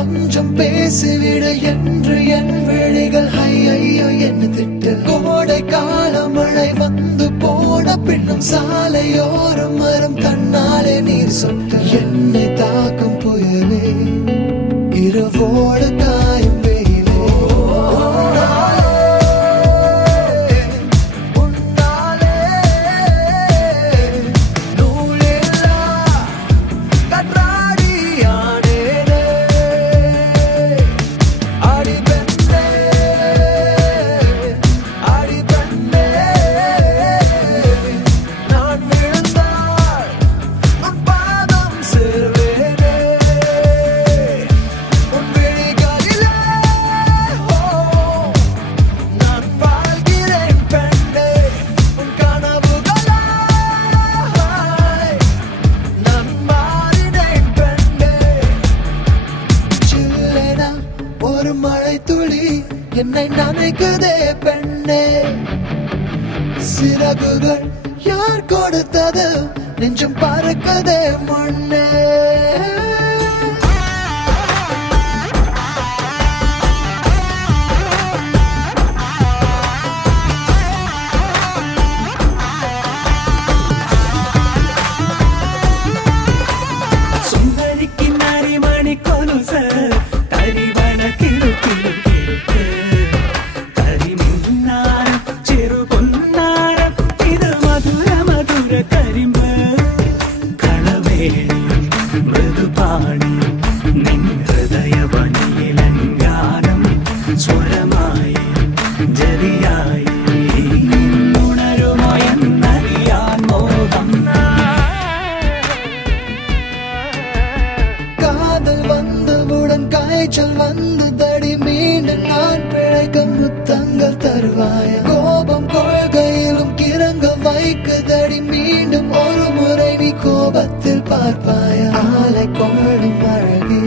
கொஞ்சம் பேசிவிடு என்று என் விழிகள் ஐயோ என்ன திட்டு. கோடை கால மழை வந்து போன பின்னும் சாலையோரம் மரம் தன்னாலே நீர் சொட்டு. என்னை தாக்கும் புயலே இரவோடு காயும் வெயிலே உன்னாலே நூலில்லா கண்ணாடியானேனே. அடி பெண்ணே அடி பெண்ணே நான் விழுந்தால் உன் பாதம் சேர்வேனே. உன் விழிகளிலே நான் வாழ்கிறேன் பெண்ணே. உன் கனவுகளாய் நான் மாறினேன் பெண்ணே. சில்லென ஒரு மழை துளி என்னை நனைக்குதே பெண்ணே. சிறகுகள் யார் கொடுத்தது நெஞ்சம் பறக்குதே முன்னே. சுந்தரிக்கு நரிமணி கொலுச தரிவன கிழு கிழு கிழு கரிமின்னாரம் சிறு பொன்னாரம் இது மதுர மதுர கரிம்பு களவேணி മൃദുപാണി നിൻ ഹൃദയവനിയിലങ്കാരം സ്വരമായി ജരിയായി ഉണരുമോ എന്നറിയാൻ മോഹം. காதல் வந்தவுடன் காய்ச்சல் வந்ததடி மீண்டும் நான் பிழைக்க முத்தங்கள் தருவாய. கோபம் கொள்கையிலும் கிறங்க வைக்குதடி மீண்டும் ஒரு முறை நீ கோபத்தில் பார்ப்பாய. ஆலை கொள்ளும் அழகே